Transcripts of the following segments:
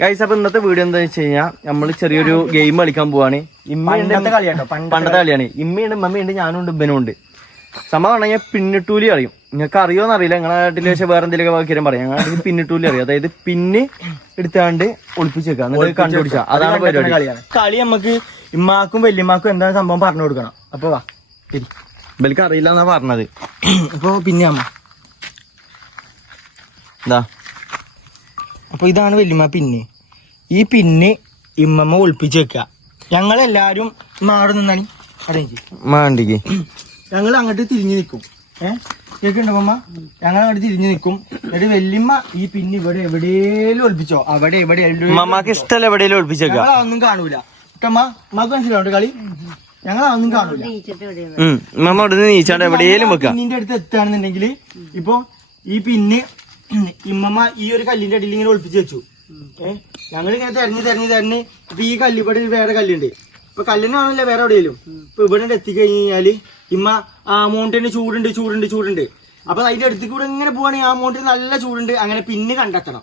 Guys, അപ്പൊ ഇന്നത്തെ video എന്താ വെച്ച് കഴിഞ്ഞാൽ നമ്മള് ചെറിയൊരു ഗെയിം കളിക്കാൻ പോവാണ്. പണ്ടത്തെ കളിയാണ്. ഇമ്മയുണ്ട്, മമ്മിയുണ്ട്, ഞാനും ഉണ്ട്, ഇബനും ഉണ്ട്. സംഭവം ആണെങ്കിൽ പിന്നിട്ടൂലി അറിയും. നിങ്ങൾക്ക് അറിയോന്ന് അറിയില്ല, നിങ്ങളെ നാട്ടിൽ പക്ഷെ വേറെ എന്തെങ്കിലും വാക്കിയാലും പറയാം. ഞങ്ങളുടെ പിന്നിട്ടൂലി അറിയാം. അതായത് പിന്ന് എടുത്താണ്ട് ഒളിപ്പിച്ച് വെക്കുക, എന്നിട്ട് കണ്ടുപിടിച്ചാ അതാണ് പരിപാടി. കളി നമുക്ക് ഇമ്മാക്കും വല്യമ്മാക്കും എന്താ സംഭവം പറഞ്ഞു കൊടുക്കണം. അപ്പൊ വാ, ഇവർക്ക് അറിയില്ല എന്നാ പറഞ്ഞത്. അപ്പൊ പിന്നെ അമ്മ എന്താ, അപ്പൊ ഇതാണ് വല്യമ്മ പിന്ന്. ഈ പിന്ന് ഇമ്മമ്മ ഒളിപ്പിച്ച് വെക്കുക. ഞങ്ങളെല്ലാരും മാറി നിന്നാണ് മാണ്ടിക്ക് ഞങ്ങൾ അങ്ങോട്ട് തിരിഞ്ഞു നിൽക്കും. കേൾക്കുന്നുണ്ടോ അമ്മ? ഞങ്ങൾ അങ്ങോട്ട് തിരിഞ്ഞു നിൽക്കും. എന്നിട്ട് വല്യമ്മ ഈ പിന്ന് ഇവിടെ എവിടെയും ഒളിപ്പിച്ചോ, അവിടെ എവിടെ മമ്മക്ക് ഇഷ്ടമല്ല എവിടെയും ഒളിപ്പിച്ചേക്ക. ഞങ്ങളൊന്നും കാണൂല. അമ്മ മക്ക് മനസ്സിലാവുണ്ട് കളി. ഞങ്ങളൊന്നും കാണൂല. മമ്മ അവിടെ നിന്ന് നീച്ചാണ്ട് എവിടെയും വെക്കാം. പിന്നിന്റെ അടുത്ത് എത്തുകയാണെന്നുണ്ടെങ്കിൽ ഇപ്പൊ ഈ പിന്ന് ഇമ്മമ്മ ഈ ഒരു കല്ലിന്റെ അടിയിൽ ഇങ്ങനെ ഒളിപ്പിച്ച് വെച്ചു. ഞങ്ങളിങ്ങനെ തെരഞ്ഞ് ഇപ്പൊ ഈ കല്ലിപ്പടി വേറെ കല്ലുണ്ട്. ഇപ്പൊ കല്ലിനാണല്ലോ വേറെ എവിടെയും. ഇപ്പൊ ഇവിടെ എത്തിക്കഴിഞ്ഞാല് ഇമ്മ ആ മൗണ്ടന് ചൂടുണ്ട്. അപ്പൊ അതിന്റെ അടുത്ത് കൂടെ ഇങ്ങനെ പോവാണെങ്കിൽ ആ മൗണ്ടിന് നല്ല ചൂടുണ്ട്. അങ്ങനെ പിന്നെ കണ്ടെത്തണം.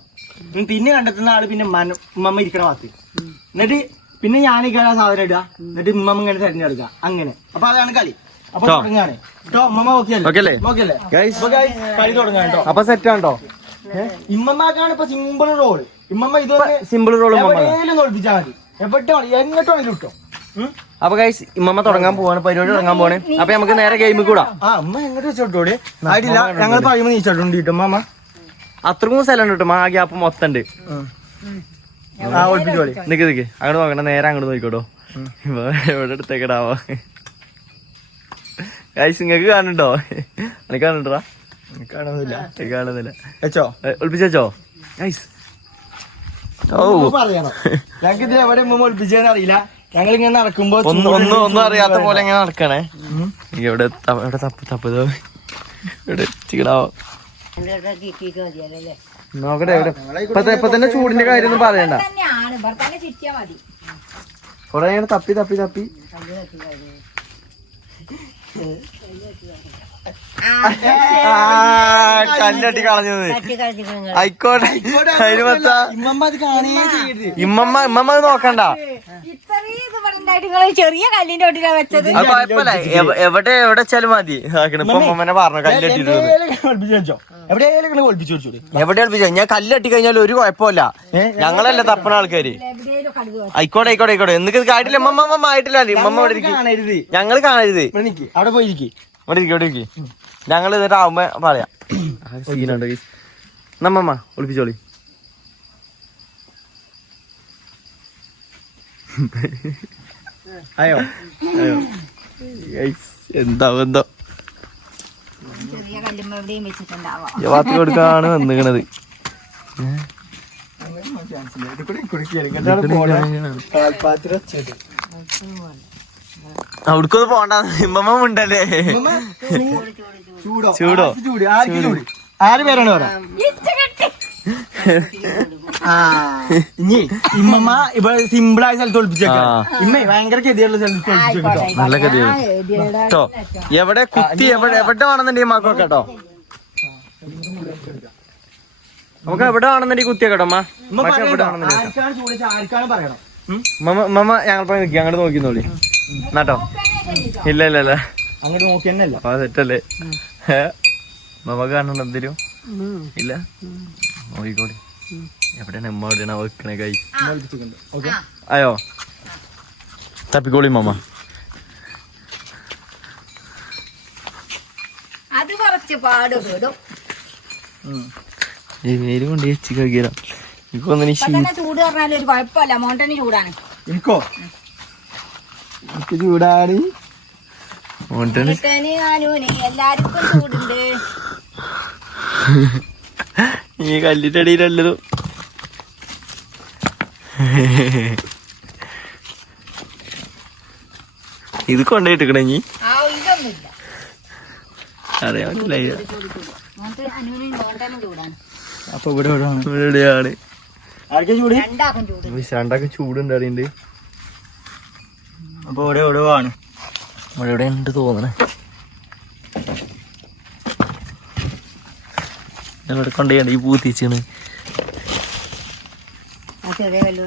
പിന്നെ കണ്ടെത്തുന്ന ആള് പിന്നെ ഉമ്മമ്മ ഇരിക്കണ ഭാഗത്ത്. എന്നിട്ട് പിന്നെ ഞാനിങ്ങനെ ആ സാധനം ഇടുക. എന്നിട്ട് ഉമ്മമ്മ ഇങ്ങനെ തെരഞ്ഞെടുക്കുക. അങ്ങനെ. അപ്പൊ അതാണ് കളി. അപ്പൊ തുടങ്ങാണ് കേട്ടോ. ഉമ്മമ്മ ഓക്കെയല്ലേ? കളി തുടങ്ങാൻ കേട്ടോ. അപ്പൊ സെറ്റ് ആണോ? ഇമ്മമാക്കാണ് ഇപ്പൊ സിമ്പിൾ റോള്. ഇമ്മമ്മ ഇതൊക്കെ സിമ്പിൾ റോള് എവിടെയെങ്കിലും ഒളിപ്പിച്ചാൽ മതി. എവിടെയാണ് എങ്ങോട്ടാണെങ്കിലും കിട്ടും. അപ്പൊ ഗൈസ്, ഇമ്മമ്മ തുടങ്ങാൻ പോവാണ്, പരിപാടി തുടങ്ങാൻ പോവാണ്. അപ്പൊ നമുക്ക് നേരെ ഗെയിമിൽ കൂടാ. ആ അമ്മ എങ്ങോട്ട് വെച്ചോട്ടോടെ ആയിട്ടില്ല. ഞങ്ങൾ പറയുമ്പോ നീച്ചോട്ടുണ്ട് കിട്ടും അമ്മ. അത്രക്കും സ്ഥലം ഉണ്ട് കേട്ടോ. ആ ഗ്യാപ്പ് മൊത്തം ഉണ്ട്. ആ ഒളിപ്പിച്ചോളി. നിക്ക് അങ്ങോട്ട് നോക്കണ്ട, നേരെ അങ്ങോട്ട് നോക്കിക്കോട്ടോ. എവിടെ എടുത്തേക്കടാവോ ഗൈസ്? നിങ്ങക്ക് കാണുന്നുണ്ടോ? എനിക്ക് കാണുന്നുണ്ടാ? കാണുന്നില്ല. വെച്ചോ, ഒളിപ്പിച്ചോ ഗൈസ്? പറയണം ഞങ്ങൾക്ക് ഇത് എവിടെ ഉമ്മ ഒളിപ്പിച്ചതെന്ന് അറിയില്ല. ഞങ്ങൾ ഇങ്ങനെ നടക്കുമ്പോ ഒന്നും അറിയാത്ത പോലെ ഇങ്ങനെ നടക്കണേ. എവിടെ തപ്പ് ഇവിടെ ചിക്കടാവോ നോക്കട്ടെ. ഇപ്പൊ തന്നെ ചൂടിന്റെ കാര്യം ഒന്നും പറയണ്ട. കൊറേ ഇങ്ങനെ തപ്പി കല്ലട്ടി കളഞ്ഞത്. ആയിക്കോട്ടെ, അതിന് പറ്റാ ഇമ്മമ്മ അത് നോക്കണ്ട. ചെറിയ കല്ലിന്റെ ഒട്ടിലാ വെച്ചത്. അത് കുഴപ്പമില്ല, എവിടെ വെച്ചാലും മതി. ഇപ്പൊ അമ്മനെ പറഞ്ഞു കല്ലട്ടിട്ട്. എവിടെ ഒളിപ്പിച്ചോ? ഞാൻ കല്ലട്ടി കഴിഞ്ഞാൽ ഒരു കുഴപ്പമില്ല. ഞങ്ങളല്ലേ തപ്പണ ആൾക്കാര്. ആയിക്കോട്ടെ. എന്നിട്ട് കാര്യമില്ല. അമ്മമ്മ ആയിട്ടില്ല. ഇമ്മമ്മ ഇവിടെ ഇരിക്കും. ഞങ്ങള് കാണരുത്. അവിടെ പോയിരിക്കും. ഇവിടെ ഇരിക്കും. ഞങ്ങള് എന്നിട്ട് ആവുമ്പോ പറയാം. സീനുണ്ട് നമ്മമ്മ ഒളിപ്പിച്ചോളി. അയ്യോ എന്താ ചെറിയ കല്ലുമ്മ എവിടെയും വെച്ചിട്ടുണ്ടാവാം. ജവാത്തി കൊടുക്കാണ് വന്നിക്കണത്. അവിടക്കൊന്നും പോണ്ട. ഇമ്മമ്മ ഉണ്ടല്ലേ? ചൂടോ? ആര് പേരാണ് പറ? ഇനി ഇമ്മമ്മ ഇപ്പൊ സിമ്പിൾ ആയ സ്ഥലത്ത് ഒളിപ്പിച്ചേക്കാം. ഇമ്മ ഭയങ്കര ഗതിയുള്ള സ്ഥലത്ത് ഒളിപ്പിച്ചേട്ടോ. നല്ല ഗതിയോ എവിടെ കുത്തി എവിടെ വേണമെന്നുണ്ടെങ്കിൽ മക്കളൊക്കെ കേട്ടോ. നമുക്ക് എവിടെ വേണമെന്നുണ്ടെങ്കിൽ കുത്തിയേക്കട്ടോ. ആർക്കാണ് പറയണം. മമ്മ ഞങ്ങളിപ്പോ നിൽക്കി അങ്ങോട്ട് നോക്കിന്നോളി എന്നാട്ടോ. ഇല്ല അങ്ങോട്ട് നോക്കി തന്നെയല്ല. ആ സെറ്റല്ലേ? മമ്മ കാണണ്ട എന്തേലും ഇല്ല? നോക്കിക്കോളി. എവിടെയാണ് അമ്മ എവിടെയാണ് വെക്കണേ? കൈ അയോ തപ്പിക്കോളി മമ്മ. അത് കുറച്ച് പാടുപെടും. വേര് കൊണ്ട് ചേച്ചി കഴിക്കാ. ചൂട് പറഞ്ഞാലും ഒരു കുഴപ്പമില്ല. മൗണ്ടന് ചൂടാണ്. എനിക്കോ? എനിക്ക് ചൂടാണ്. എല്ലാവർക്കും ചൂടുണ്ട്. ഈ കല്ലിന്റെ അടിയിലല്ലതും. ഇത് കൊണ്ടുപോയിട്ടിക്കണ നീ അറിയാൻ പറ്റില്ല. അപ്പൊ ഇവിടെയാണ് രണ്ടാക്കും ചൂടുണ്ട് അറിയണ്ട്. അപ്പൊ ഇവിടെ ഉണ്ട് തോന്നണേ. ഞങ്ങളുടെ കൊണ്ടുപോയി ഈ പൂത്തിച്ചാണ്. ചെറിയ കല്ല്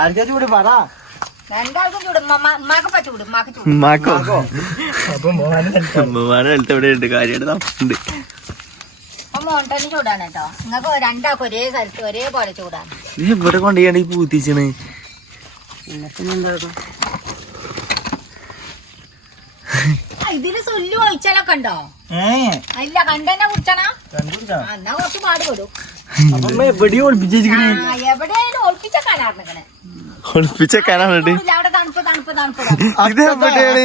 ആർക്കാ ചൂട് പറ. രണ്ടാൾക്കും ചൂട്. ഉമ്മാക്ക് ചൂട്. ഉമ്മാക്ക് ചൂട്. ഉമ്മാക്കോ അപ്പൊ ഉമ്മമാരെ ഹെൽത്ത് എവിടെ ഉണ്ട് കാര്യമായിട്ട് തപ്പുണ്ട്. അപ്പൊ മോണ്ടന് ചൂടാണ് കേട്ടോ. നിങ്ങൾക്ക് രണ്ടാൾക്കും ഒരേ സ്ഥലത്ത് ഒരേപോലെ ചൂടാണ്. ഇത് ഇവിടെ കൊണ്ടുപോയി ഈ പൂത്തിച്ചാണ്. ഇതില് സുല്ലു ഒഴിച്ചാലൊക്കെ ഉണ്ടോ? ഇല്ല, കണ്ടെന്നെ കുടിച്ചണ. എന്നാ കുറച്ച് പാടുപെടും. എവിടെയും ഒളിപ്പിച്ചിരിക്കണേ. എവിടെയായാലും ഒളിപ്പിച്ച കാലാർന്നിക്കണേ. ഒളിപ്പിച്ചേക്കാനാണ് അവിടെ തണുപ്പ് തണുപ്പ് തണുപ്പ്. ഇത് എവിടെയാണ്?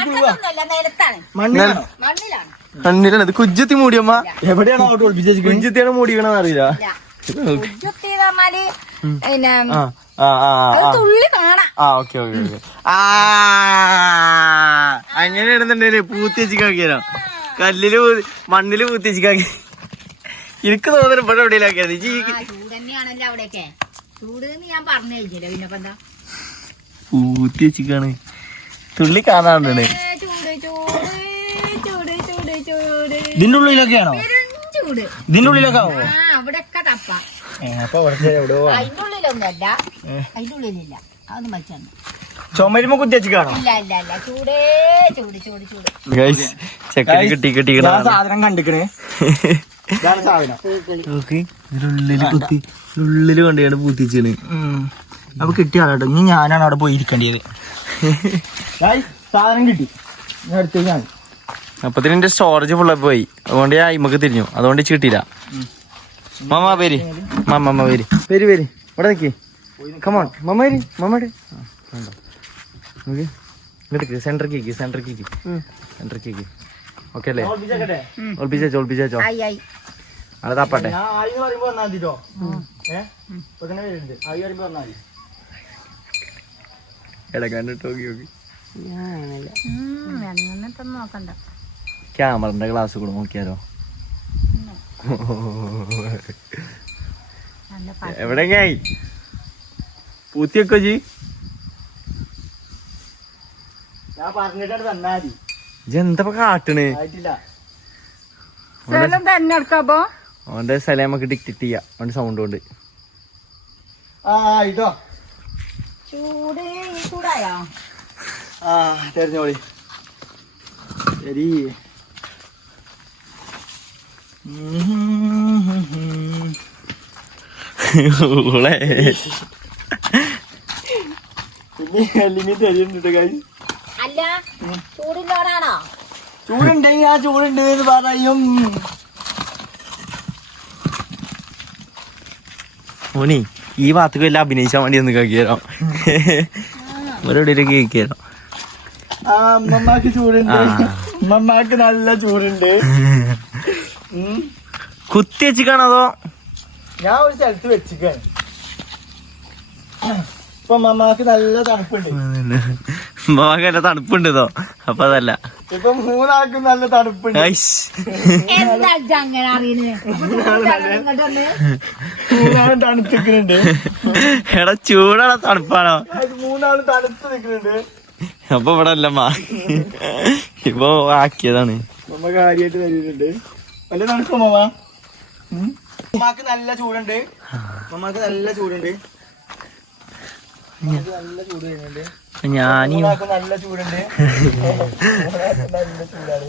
അതൊന്നുമല്ല, നിലത്താണ്, മണ്ണിലാണോ? മണ്ണിലാണ്. കണ്ണിലാണ് ഇത് കുജ്ജത്തി മൂടിയമ്മ. എവിടെയാണോ അവിടെ ഒളിപ്പിച്ചിരിക്കണേ? കുഞ്ചത്തിയാണ് മൂടിക്കണെന്ന് അറിയില്ല. ഉജ്ജുത്തി പറഞ്ഞാല് പിന്നെ ആ തുള്ളി കാണാം. Okay okay okay. അങ്ങനെ ഇടുന്നുണ്ടേ പൂത്തി വെച്ചിക്കാക്കിയാലോ. കല്ലില് മണ്ണില് പൂത്തി വെച്ചിക്കാക്കി. എനിക്ക് തോന്നുന്നു ഇവിടെ എവിടെയാക്കിയത്. ചൂട് തന്നെയാണല്ലോ അവിടെയൊക്കെ. ചൂട് ഞാൻ പറഞ്ഞു കഴിഞ്ഞില്ല. പിന്നെപ്പോ എന്താ പൂത്തി വെച്ചിക്കാണ്. തുള്ളി കാണാറുണ്ട്. ചൂട് ചൂട് ചൂട് ചൂട് ചൂട്. ഇതിന്റെ ഉള്ളിലൊക്കെയാണോ? ചൂട് ഇതിന്റെ ഉള്ളിലൊക്കെ ആവോ? അവിടെയൊക്കെ തപ്പ. അപ്പൊ എവിടെയോ അതിന്റെ ഉള്ളിലൊന്നുമല്ല. അതിന്റെ ഉള്ളിലില്ല. അതൊന്നും മച്ചാണ്. ചുമരുമ്പോ കുത്തി വെച്ചിക്കാണോ? ഇല്ല ഇല്ല ഇല്ല. ചൂടേ ചൂട് ചൂട് ചൂട്. ചെക്കൻ കിട്ടി സാധനം കണ്ടിക്കണേ. സാധനം ഇതിനുള്ളില് കുത്തി ഉള്ളില് കൊണ്ടുപോയാണ് പൂത്തിച്ചാണ്. അപ്പൊ കിട്ടിയ ആളാട്ടോ. ഇനി ഞാനാണ് അവിടെ പോയി ഇരിക്കേണ്ടത്. സാധനം കിട്ടി. ഞാൻ അടുത്ത ഞാൻ അപ്പത്തിന് എന്റെ സ്റ്റോറേജ് ഫുള്ളായി പോയി. അതുകൊണ്ട് ഞാൻ അയിമക്ക് തിരിഞ്ഞു. അതുകൊണ്ട് കിട്ടിയില്ല. മമ്മ പേര് മമ്മ പേര് പേര് പേര് ഇവിടെ നിൽക്കി. കമോൺ മമ്മ പേര് മമ്മയുടെ ഇങ്ങോട്ട് സെന്റർ കേക്ക് ഓക്കെ അല്ലേ? ഒളിപ്പിച്ചോ ആയി ആയി. അവിടെ തപ്പട്ടെ. ഞാൻ ആയി പറയുമ്പോ വന്നാൽ മതിട്ടോ. ആയി പറയുമ്പോ വന്നാൽ മതി. നോക്കണ്ട. ക്യാമറന്റെ ഗ്ലാസ് കൂടെ നോക്കിയാലോ? എവിടെയായി പൂത്തിയൊക്കെ ജി? ഞാൻ പറഞ്ഞിട്ടാണ് വന്നാൽ മതി. എന്താ കാട്ടണ്? ആയിട്ടില്ല. തന്നെ എടുക്കാപ്പോ അവന്റെ സ്ഥലം നമുക്ക് ഡിക്റ്റേറ്റ് ചെയ്യാം. അവന്റെ സൗണ്ട് കൊണ്ട്. ഇതോ ചൂട് ചൂടായോ? തെരഞ്ഞോളി. ശരി. പിന്നെ തരുന്നുണ്ട് കൈ. അല്ല, ചൂടില്ലോടാണോ? ചൂടുണ്ടെങ്കിൽ ആ ചൂടുണ്ട് എന്ന് പറയും. ഓനി ഈ ഭാഗത്തേക്ക് വല്ല അഭിനയിച്ചാൻ വേണ്ടി ഒന്ന് കേൾക്കാരോ? ഒരെവിടെയൊക്കെ കേൾക്കാരോ? അമ്മമാക്ക് ചൂടുണ്ട്. അമ്മമാക്ക് നല്ല ചൂടുണ്ട്. കുത്തി വെച്ചിക്കാണോ അതോ? ഞാൻ ഒരു സ്ഥലത്ത് വെച്ചിക്കാണ്. ഇപ്പൊ അമ്മമാക്ക് നല്ല തണുപ്പുണ്ട്. നല്ല തണുപ്പുണ്ട് ഇതോ. അപ്പൊ അതല്ല, ഇപ്പൊ മൂന്നാൾക്കും നല്ല തണുപ്പുണ്ട്. എന്താ അങ്ങനെ അറിയുന്നത്? മൂന്നാളും തണുത്തിക്കുന്നുണ്ട്. എടാ ചൂടാണോ തണുപ്പാണോ? മൂന്നാളും തണുത്ത് നിൽക്കുന്നുണ്ട്. അപ്പൊ ഇവിടെ അല്ലമ്മ ഇപ്പൊ ആക്കിയതാണ്. അമ്മ കാര്യമായിട്ട് തരുന്നുണ്ട്. വല്ല തണുക്കും അമ്മ. അമ്മക്ക് നല്ല ചൂടുണ്ട്. അമ്മക്ക് നല്ല ചൂടുണ്ട്. നല്ല ചൂട് വരുന്നുണ്ട്. ഞാനീ നല്ല ചൂടുണ്ട്. നല്ല ചൂടാണ്.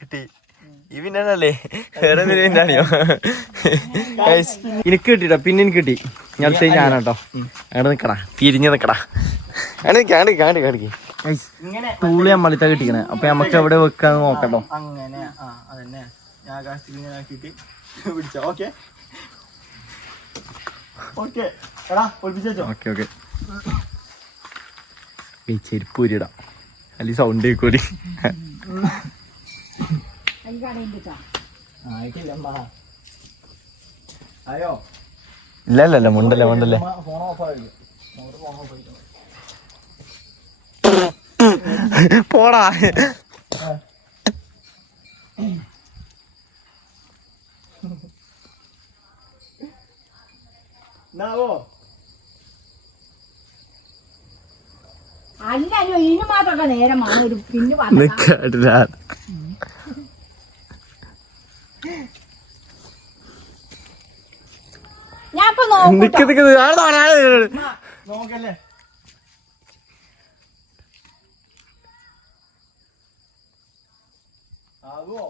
കിട്ടി. ഈ പിന്നല്ലേ വേറെ എന്തിനാണിയോ? എനിക്ക് കിട്ടിട്ടോ. പിന്നെ എനിക്ക് കിട്ടി. ഞാനത്തെ ഞാനാട്ടോ. അവിടെ നിക്കടാ, തിരിഞ്ഞ് നിക്കടാ. തൂളി അമ്മളിത്ത കിട്ടിക്കണേ. അപ്പൊ നമുക്ക് എവിടെ വെക്കാന്ന് നോക്കട്ടോ. അങ്ങനെ അതന്നെ. ഞാൻ ആകാശത്തിൽ ഇങ്ങനെ ആക്കിയിട്ട് പിടിച്ചോ. Okay okay. എടാ ഒളിപ്പിച്ചോ. Okay okay. ഈ ചെരുപ്പ് ഊരിടാം. അല്ലെങ്കിൽ സൗണ്ട് കേൾക്കൂടി. ആയിട്ടില്ലമ്മ. അയ്യോ ഇല്ലല്ല മുണ്ടല്ലേ ഫോൺ ഓഫ് ആയി. ഫോൺ ഓഫ് ആയി. പോടാ. അല്ല ഇതിന് മാത്രമൊക്കെ നേരമാണ് ഒരു പിന്നെ ഞാൻ ഇപ്പൊ നോക്കല്ലേ ആവോ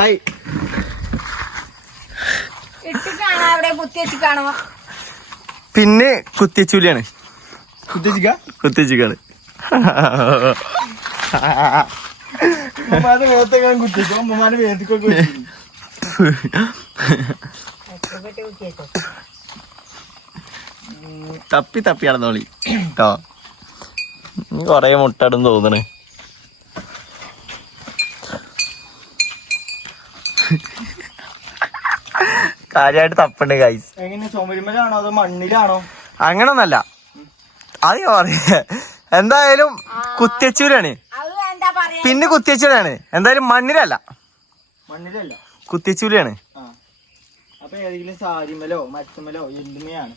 ആയി ഇട്ട് കാണാ അവിടെ കുത്തി വെച്ച് കാണോ. പിന്നെ കുത്തിച്ചൂലിയാണ് കുത്തിച്ചിക്കാണ് തപ്പി തപ്പി നടന്നോളി കേട്ടോ. കൊറേ മുട്ടടും തോന്നണ്. കാര്യായിട്ട് തപ്പുണ്ട് ഗൈസ്. എങ്ങനെ ചുമരുമലാണോ അതോ മണ്ണിലാണോ? അങ്ങനൊന്നല്ല, അത് ഞാൻ പറയാ. എന്തായാലും കുത്തിയച്ചൂരാണ്, പിന്നെ കുത്തിയച്ചൂരാണ്. എന്തായാലും മണ്ണിലല്ല, മണ്ണിലല്ല, കുത്തിയച്ചൂരാണ്. അപ്പൊ ഏതെങ്കിലും സാരിമലോ മരത്തുമലോ എന്തുമയാണ്?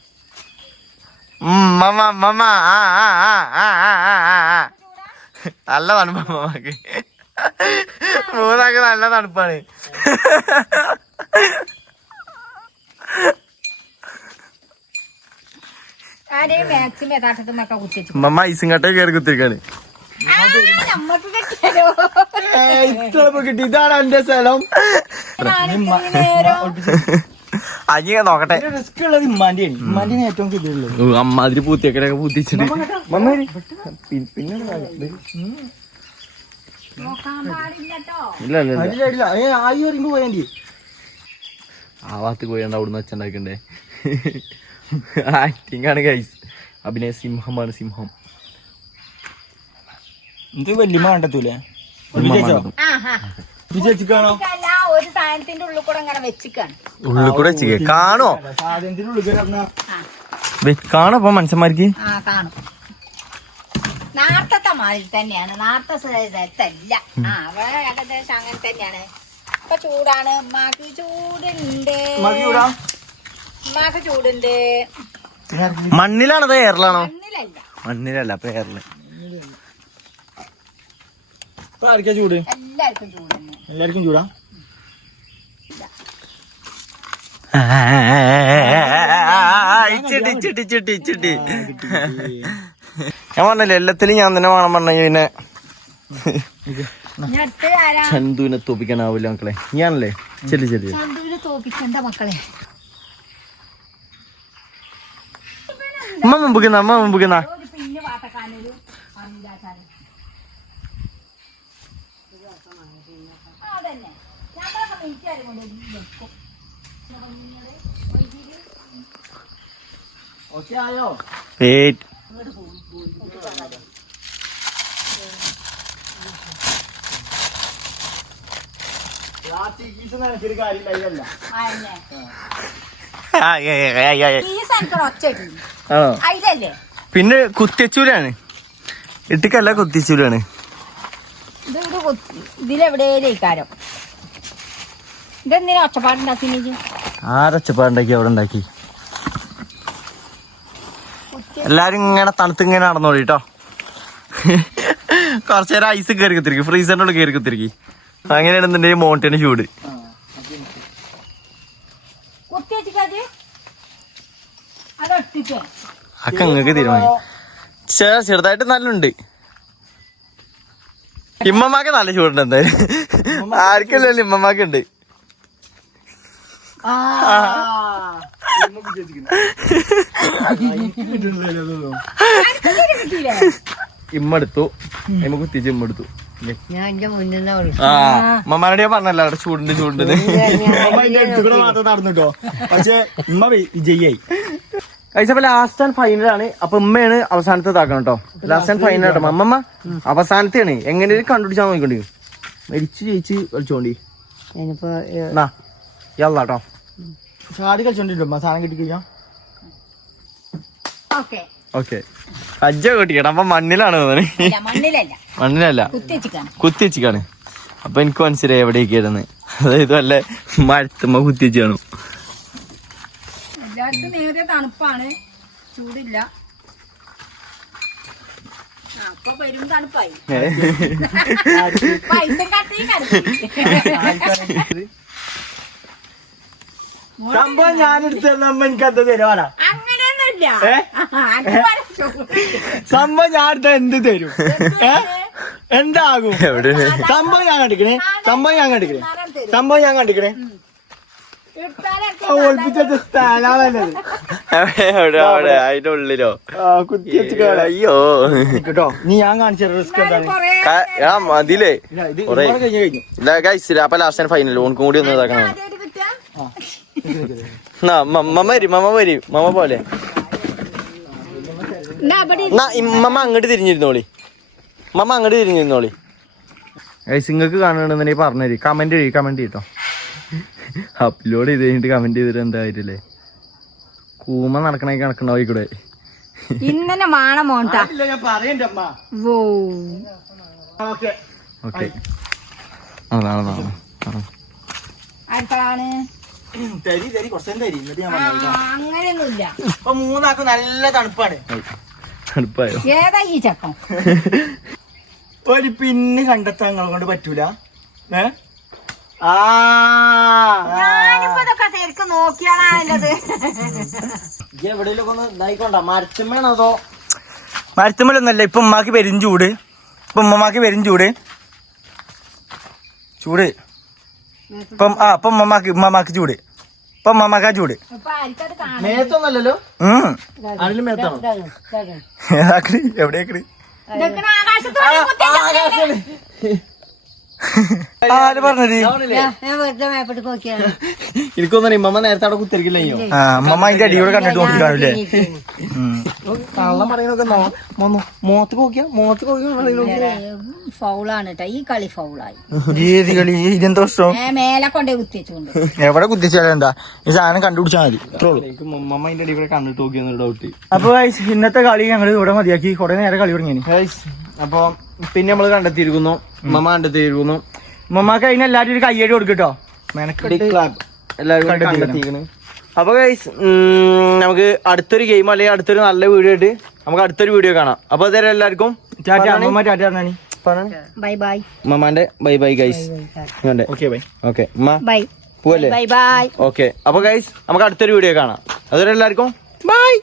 നല്ല തണുപ്പാണ് മമ്മക്ക്. മൂന്നാക്ക് നല്ല തണുപ്പാണ്. മമ്മ ഐസും കട്ട കയറി കുത്തിരിക്കാണ്. കിട്ടി. ഇതാണ് എന്റെ സ്ഥലം. അജി നോക്കട്ടെ. റിസ്ക് ഉള്ളത് ഇമ്മാന്റെയാണ്. ഇമ്മാന്റെയാണ് ഏറ്റവും കിട്ടുള്ളത്. അമ്മാതിരി പൂത്തിയൊക്കെ പൂത്തിച്ചിട്ട് ഇല്ല ആയി പറയുമ്പോ പോയാണ്ടി ആ ഭാഗത്ത് പോയാണ്ട് അവിടുന്ന് വെച്ചുണ്ടാക്കണ്ടേ. ആക്ടിങ് ആണ് ഗൈസ്. അഭിനയ സിംഹമാണ്, സിംഹം. ഇത് വല്യമ്മ കണ്ടെത്തൂലേ? വിജയിച്ചിക്കാണോ? ഒരു സാധനത്തിന്റെ ഉള്ളിൽ കൂടെ അങ്ങനെ വെച്ചിക്കാണ്. ഉള്ളിൽ കൂടെ വെച്ചിക്കേ കാണോ? സാധനത്തിന്റെ ഉള്ളിൽ കാണോ ഇപ്പൊ മനുഷ്യന്മാർക്ക്? കാണും. നാർത്തത്തെ മാതിരി തന്നെയാണ്, നാർത്ത സ്ഥലത്തല്ല. അവിടെ ഏകദേശം അങ്ങനെ തന്നെയാണ്. ഇപ്പൊ ചൂടാണ്, ഉമ്മാക്ക് ചൂടുണ്ട്, ഉമ്മാക്ക് ചൂടുണ്ട്. മണ്ണിലാണോ എയറിലാണോ? മണ്ണിലല്ല, മണ്ണിലല്ല, അപ്പൊ എയറില്. ചൂട് എല്ലാവർക്കും ചൂടുണ്ട്. എല്ലാവർക്കും ചൂടാ. ഞാൻ പറഞ്ഞല്ലേ എല്ലാത്തിലും ഞാൻ തന്നെ വേണം പറഞ്ഞു. പിന്നെ ചന്തുവിനെ തോപ്പിക്കാനാവില്ല മക്കളെ. ഞാനല്ലേ ചെല്ലി ചെല്ലി ചന്തുവിനെ തോപ്പിക്കണ്ട മക്കളെ. അമ്മ മുമ്പിക്കുന്ന പിന്നെ പാട്ടക്കാനൊരു അതന്നെ ഞമ്മളൊക്കെ മിനിറ്റ് കൊണ്ട് വെക്കും. ഓക്കെ ആയോ? പിന്നെ കുത്തിച്ചൂലാണ്, ഇട്ടിക്കല്ല കുത്തിച്ചൂലാണ്. ഇതിലെവിടെയാരം ഇതെന്തിനാ ഒച്ചപ്പാടുണ്ടാക്കി? ആരൊച്ചപ്പാടുണ്ടാക്കി അവിടെ ഉണ്ടാക്കി? എല്ലാരും ഇങ്ങനെ തണുത്തിങ്ങനെ നടന്നോളി കേട്ടോ. കുറച്ചേരം ഐസ് കയറി കുത്തിരിക്കും, ഫ്രീസറിന്റെ ഉള്ളിൽ കയറി കുത്തിരിക്കും. അങ്ങനെയാണെന്നുണ്ടെങ്കിൽ മോണ്ടന് ചൂട്. അതൊക്കെ അങ്ങക്ക് തീരുമാനം. ചെറുതായിട്ട് നല്ലുണ്ട്. ഇമ്മമാക്ക് നല്ല ചൂടുണ്ട്. എന്തായാലും ആർക്കല്ലോ ഇമ്മമാക്ക് ഉണ്ട്. ഇമ്മെടുത്തു, ഇമ്മ കുത്തിച്ച് ഇമ്മെടുത്തു. മമ്മാനോട് ഞാൻ പറഞ്ഞല്ലോ അവിടെ ചൂടുണ്ട് നടന്നിട്ടോ. പക്ഷെ ഉമ്മ വിജയായി. കഴിച്ചപ്പോ ലാസ്റ്റ് ആൻഡ് ഫൈനലാണ്. അപ്പൊ ഉമ്മയാണ് അവസാനത്തെ ഇതാക്കണം കേട്ടോ. ലാസ്റ്റ് ആൻഡ് ഫൈനൽ കേട്ടോ. അമ്മമ്മ അവസാനത്തെയാണ്. എങ്ങനെയും കണ്ടുപിടിച്ചാൽ നോക്കിക്കൊണ്ടി. മരിച്ചു ജയിച്ച് കളിച്ചോണ്ടി ട്ടോ. ചാടി കളിച്ചോണ്ടിട്ടോ സാധനം കിട്ടിക്കഴിഞ്ഞാ. ഓക്കെ അജ്ജ കൊട്ടിക്കട്ടെ. അപ്പൊ മണ്ണിലാണ് മണ്ണിലല്ല കുത്തിവെച്ചിക്കാണ്. അപ്പൊ എനിക്ക് മനസ്സിലായി എവിടേക്കായിരുന്നു. അതായത് വല്ല മരത്തുമ്പോ കുത്തിവെച്ചാണ്. എല്ലാവർക്കും നേരെ തണുപ്പാണ്, ചൂടില്ല. അപ്പൊ വരും തണുപ്പായി. പൈസ കട്ടി സംഭവം ഞാനെടുത്ത് തന്നപ്പോ എനിക്ക് എന്താ തരുവാടാ? അങ്ങനെയൊന്നുമില്ല. സംഭവം ഞാൻ എടുത്ത എന്ത് തരും? എന്താകും സംഭവം? ഞാൻ കണ്ടിക്കണേ സംഭവം, ഞാൻ കണ്ടിക്കണേ സംഭവം, ഞാൻ കണ്ടിക്കണേ ഒളിപ്പിച്ച സ്ഥലമാണത്. അതിന്റെ ഉള്ളിലോ കുത്തി വെച്ച് അയ്യോ കേട്ടോ. നീ ഞാൻ കാണിച്ച റിസ്ക് എന്താണ്? മതിലേ ഇത് കഴിഞ്ഞു കഴിഞ്ഞു. അപ്പൊ ലാസ്റ്റ് ഫൈനൽ ഓൺക്കും കൂടി ഒന്ന് ഇതാക്കണം. മമ്മ വരും മമ്മ പോലെ. മമ്മ അങ്ങോട്ട് തിരിഞ്ഞിരുന്നോളി, മമ്മ അങ്ങോട്ട് തിരിഞ്ഞിരുന്നോളി. നിങ്ങൾക്ക് കാണുന്നുണ്ടെന്നുണ്ടെങ്കിൽ പറഞ്ഞുതരും. കമന്റ് ചെയ്യട്ടോ. അപ്ലോഡ് ചെയ്ത് കഴിഞ്ഞിട്ട് കമന്റ് ചെയ്തിട്ട് എന്തായിട്ടില്ലേ കൂമ നടക്കണ കണക്കുണ്ടാവിക്കൂടെ. ഇന്നെ മാണ മോണ്ടാ. ഞാൻ പറയണ്ട അമ്മ. ഓക്കെ അതാണ് ആർക്കാണ് തരി തരി കുറച്ചും തരി. എന്നിട്ട് ഞാൻ പറഞ്ഞു അങ്ങനെയൊന്നുമില്ല. ഇപ്പൊ മൂന്നാക്കും നല്ല തണുപ്പാണ്. തണുപ്പായോ? ഏതാ ഈ ചക്കം? ഒരു പിന്ന് കണ്ടെത്താൻ നിങ്ങളെ കൊണ്ട് പറ്റൂല. ഞാനിപ്പോ ഇതൊക്കെ ശരിക്കും നോക്കിയാണത്. എവിടെയൊക്കെ ഒന്ന് ഇതായിക്കൊണ്ട മരത്തുമ്മേണതോ? മരത്തുമ്മലൊന്നല്ല. ഇപ്പൊ ഉമ്മാക്ക് വരും ചൂട്. ഇപ്പൊ ഉമ്മമാക്ക് വരും ചൂട്. ഇപ്പം ഇപ്പൊ ഉമ്മമാക്ക് ചൂട്. ഇപ്പൊ ഉമ്മമാക്കാ ചൂട്. മേത്തൊന്നല്ലോ. ആരെങ്കിലും മേത്താണോ? ഏതാക്കണ്? എവിടെയാക്കണ്? ആര് പറഞ്ഞത്? എനിക്കൊന്നും ഇമ്മ നേരത്തെ അവിടെ കുത്തിരിക്കില്ലയോ. അമ്മമ്മ അതിന്റെ അടിയോടെ കണ്ടിട്ട് നോക്കിക്കാണല്ലേ? കള്ളം പറയുന്നൊക്കെ മോത്ത് നോക്കിയാ ഫൗളാണ് കേട്ടോ ഈ കളി. ഫൗളായി. ഏത് കളി? ഇതെന്താ പ്രശ്നം? മേലെ കൊണ്ടേ കുത്തിച്ചുകൊണ്ട് എവിടെ കുത്തിച്ചാലും എന്താ ഈ സാധനം കണ്ടുപിടിച്ചാൽ മതി. എനിക്ക് മമ്മ അതിന്റെ അടിയിൽ കണ്ടിട്ട് നോക്കിയെന്നൊരു ഡൗട്ട്. അപ്പൊ ഇന്നത്തെ കളി ഞങ്ങൾ ഇവിടെ മതിയാക്കി. കുറെ നേരം കളി തുടങ്ങി. അപ്പൊ പിന്നെ നമ്മള് കണ്ടെത്തിയിരിക്കുന്നു, മമ്മ കണ്ടെത്തിയിരിക്കുന്നു. മമ്മക്ക് അതിന് എല്ലാരും ഒരു കയ്യടി കൊടുക്കട്ടോ. എല്ലാവരും കണ്ടെത്തിയിരിക്കുന്നു. അപ്പൊ ഗൈസ് നമുക്ക് അടുത്തൊരു ഗെയിം അല്ലെങ്കിൽ അടുത്തൊരു നല്ല വീഡിയോ ആയിട്ട് നമുക്ക് അടുത്തൊരു വീഡിയോ കാണാം. അപ്പൊ അതുവരെ എല്ലാവർക്കും ബൈ ബൈ. മമ്മാന്റെ bye bye guys. Okay bye. Okay bye പോവല്ലേ? Bye bye. ഓക്കെ അപ്പൊ ഗൈസ് നമുക്ക് അടുത്തൊരു വീഡിയോ കാണാം. അതുവരെ എല്ലാവർക്കും ബൈ.